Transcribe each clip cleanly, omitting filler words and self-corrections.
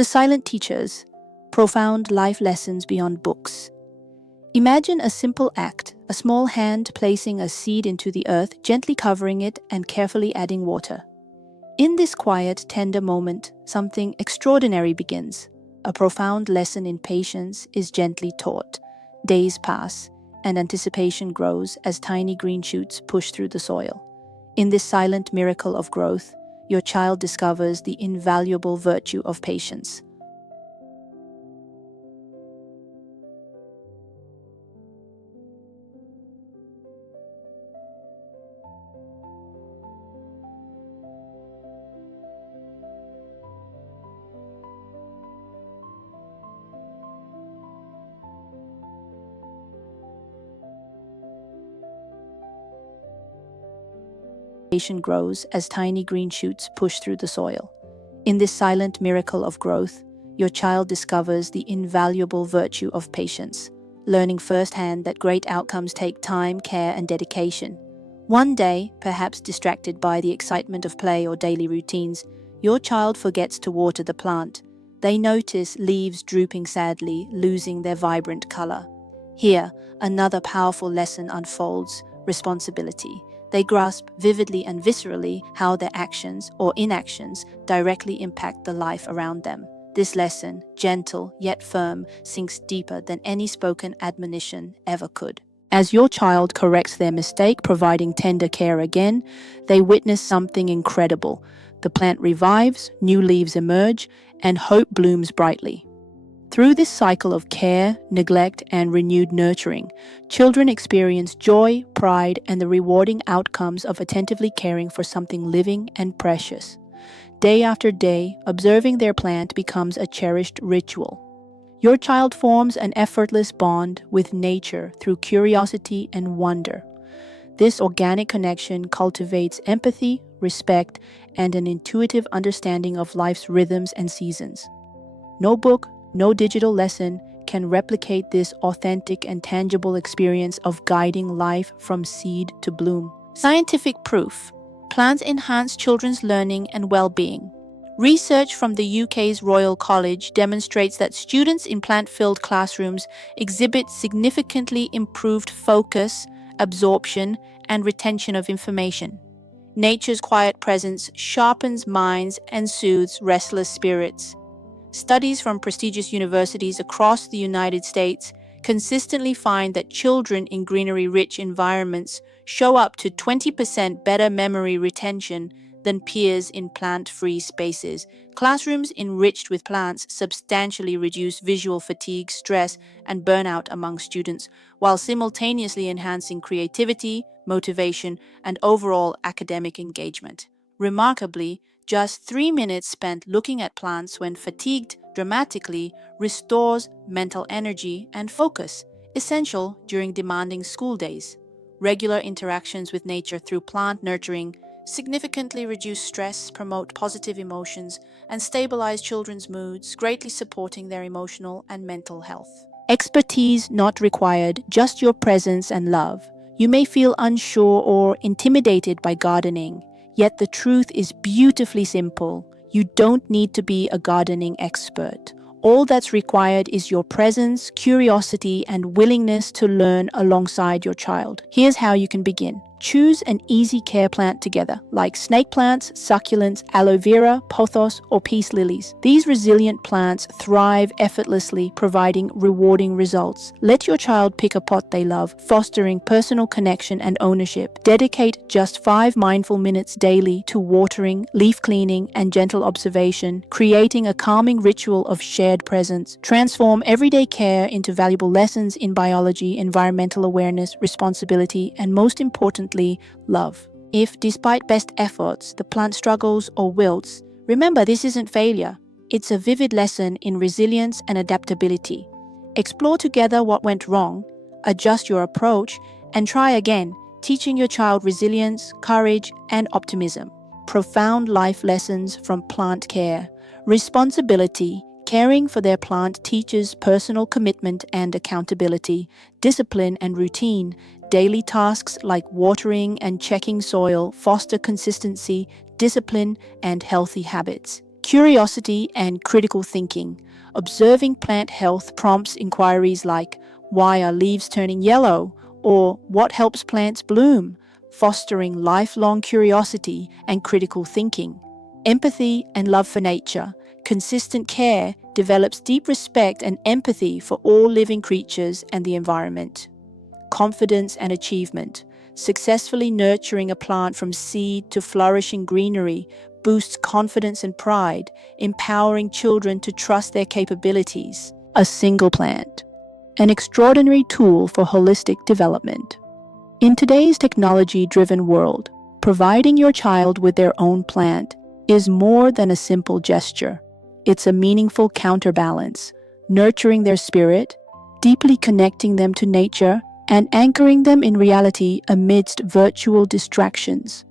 The Silent Teachers, Profound Life Lessons Beyond Books. Imagine a simple act, a small hand placing a seed into the earth, gently covering it and carefully adding water. In this quiet, tender moment, something extraordinary begins. A profound lesson in patience is gently taught. Days pass, and anticipation grows as tiny green shoots push through the soil. In this silent miracle of growth, your child discovers the invaluable virtue of patience. Patient grows as tiny green shoots push through the soil. In this silent miracle of growth, your child discovers the invaluable virtue of patience, learning firsthand that great outcomes take time, care, and dedication. One day, perhaps distracted by the excitement of play or daily routines, your child forgets to water the plant. They notice leaves drooping sadly, losing their vibrant color. Here, another powerful lesson unfolds: responsibility. They grasp vividly and viscerally how their actions or inactions directly impact the life around them. This lesson, gentle yet firm, sinks deeper than any spoken admonition ever could. As your child corrects their mistake, providing tender care again, they witness something incredible. The plant revives, new leaves emerge, and hope blooms brightly. Through this cycle of care, neglect, and renewed nurturing, children experience joy, pride, and the rewarding outcomes of attentively caring for something living and precious. Day after day, observing their plant becomes a cherished ritual. Your child forms an effortless bond with nature through curiosity and wonder. This organic connection cultivates empathy, respect, and an intuitive understanding of life's rhythms and seasons. No book, no digital lesson can replicate this authentic and tangible experience of guiding life from seed to bloom. Scientific proof: plants enhance children's learning and well-being. Research from the UK's Royal College demonstrates that students in plant-filled classrooms exhibit significantly improved focus, absorption, and retention of information. Nature's quiet presence sharpens minds and soothes restless spirits. Studies from prestigious universities across the United States consistently find that children in greenery-rich environments show up to 20% better memory retention than peers in plant-free spaces. Classrooms enriched with plants substantially reduce visual fatigue, stress, and burnout among students, while simultaneously enhancing creativity, motivation, and overall academic engagement. Remarkably, just 3 minutes spent looking at plants when fatigued dramatically restores mental energy and focus, essential during demanding school days. Regular interactions with nature through plant nurturing significantly reduce stress, promote positive emotions, and stabilize children's moods, greatly supporting their emotional and mental health. Expertise not required, just your presence and love. You may feel unsure or intimidated by gardening. Yet the truth is beautifully simple. You don't need to be a gardening expert. All that's required is your presence, curiosity, and willingness to learn alongside your child. Here's how you can begin. Choose an easy care plant together, like snake plants, succulents, aloe vera, pothos, or peace lilies. These resilient plants thrive effortlessly, providing rewarding results. Let your child pick a pot they love, fostering personal connection and ownership. Dedicate just 5 mindful minutes daily to watering, leaf cleaning, and gentle observation, creating a calming ritual of shared presence. Transform everyday care into valuable lessons in biology, environmental awareness, responsibility, and most importantly, love. If, despite best efforts, the plant struggles or wilts, remember this isn't failure. It's a vivid lesson in resilience and adaptability. Explore together what went wrong, adjust your approach, and try again, teaching your child resilience, courage, and optimism. Profound life lessons from plant care. Responsibility. Caring for their plant teaches personal commitment and accountability, discipline and routine. Daily tasks like watering and checking soil foster consistency, discipline, and healthy habits. Curiosity and critical thinking. Observing plant health prompts inquiries like, why are leaves turning yellow? Or what helps plants bloom? Fostering lifelong curiosity and critical thinking. Empathy and love for nature. Consistent care develops deep respect and empathy for all living creatures and the environment. Confidence and achievement. Successfully nurturing a plant from seed to flourishing greenery boosts confidence and pride, empowering children to trust their capabilities. A single plant, an extraordinary tool for holistic development. In today's technology-driven world, providing your child with their own plant is more than a simple gesture. It's a meaningful counterbalance, nurturing their spirit, deeply connecting them to nature, and anchoring them in reality amidst virtual distractions.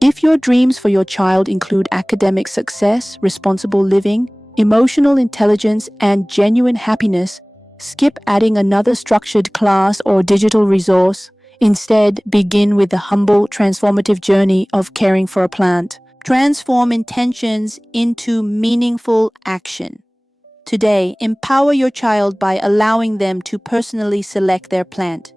If your dreams for your child include academic success, responsible living, emotional intelligence, and genuine happiness, skip adding another structured class or digital resource. Instead, begin with the humble, transformative journey of caring for a plant. Transform intentions into meaningful action. Today, empower your child by allowing them to personally select their plant.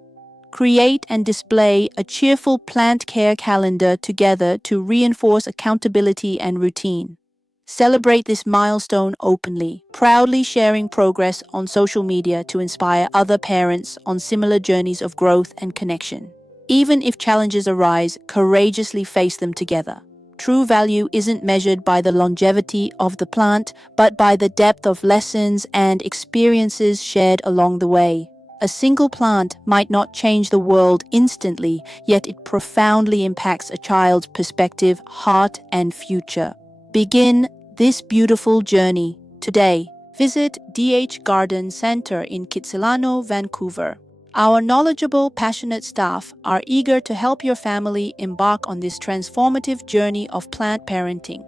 Create and display a cheerful plant care calendar together to reinforce accountability and routine. Celebrate this milestone openly, proudly sharing progress on social media to inspire other parents on similar journeys of growth and connection. Even if challenges arise, courageously face them together. True value isn't measured by the longevity of the plant, but by the depth of lessons and experiences shared along the way. A single plant might not change the world instantly, yet it profoundly impacts a child's perspective, heart, and future. Begin this beautiful journey today. Visit DH Garden Center in Kitsilano, Vancouver. Our knowledgeable, passionate staff are eager to help your family embark on this transformative journey of plant parenting.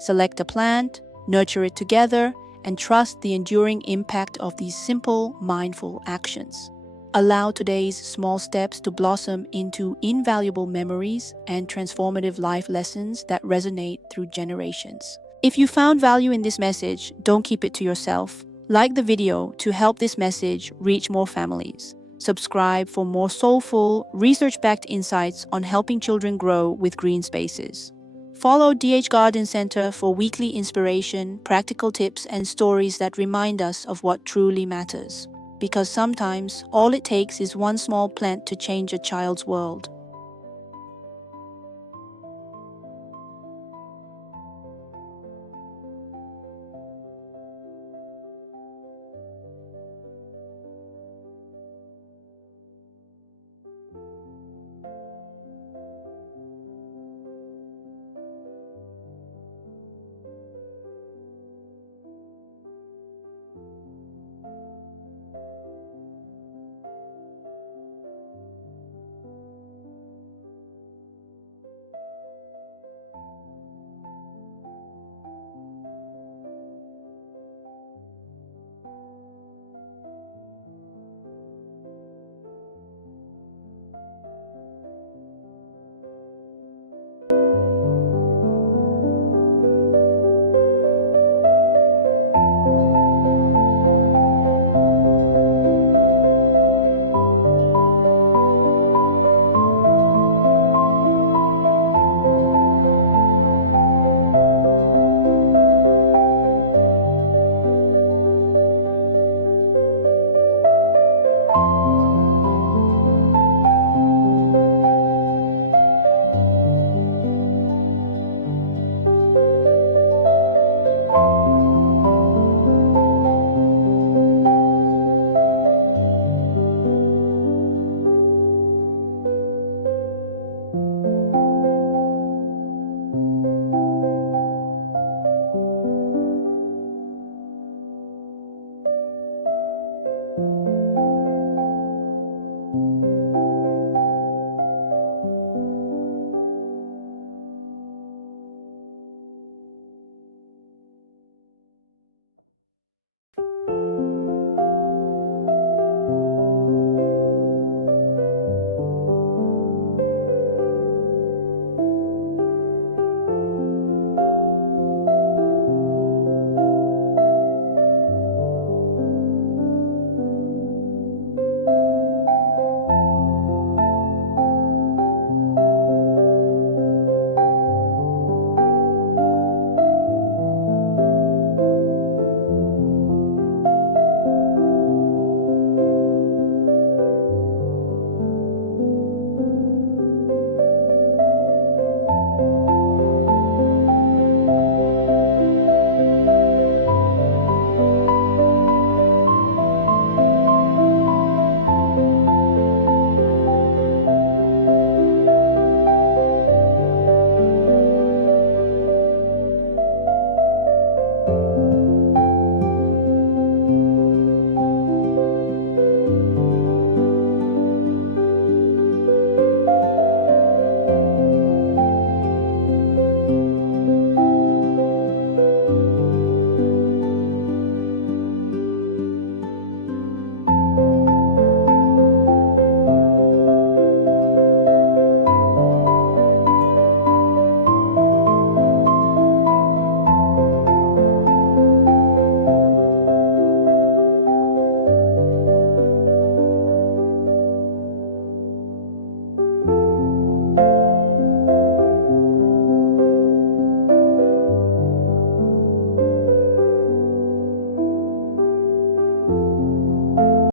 Select a plant, nurture it together, and trust the enduring impact of these simple, mindful actions. Allow today's small steps to blossom into invaluable memories and transformative life lessons that resonate through generations. If you found value in this message, don't keep it to yourself. Like the video to help this message reach more families. Subscribe for more soulful, research-backed insights on helping children grow with green spaces. Follow DH Garden Center for weekly inspiration, practical tips, and stories that remind us of what truly matters. Because sometimes all it takes is one small plant to change a child's world.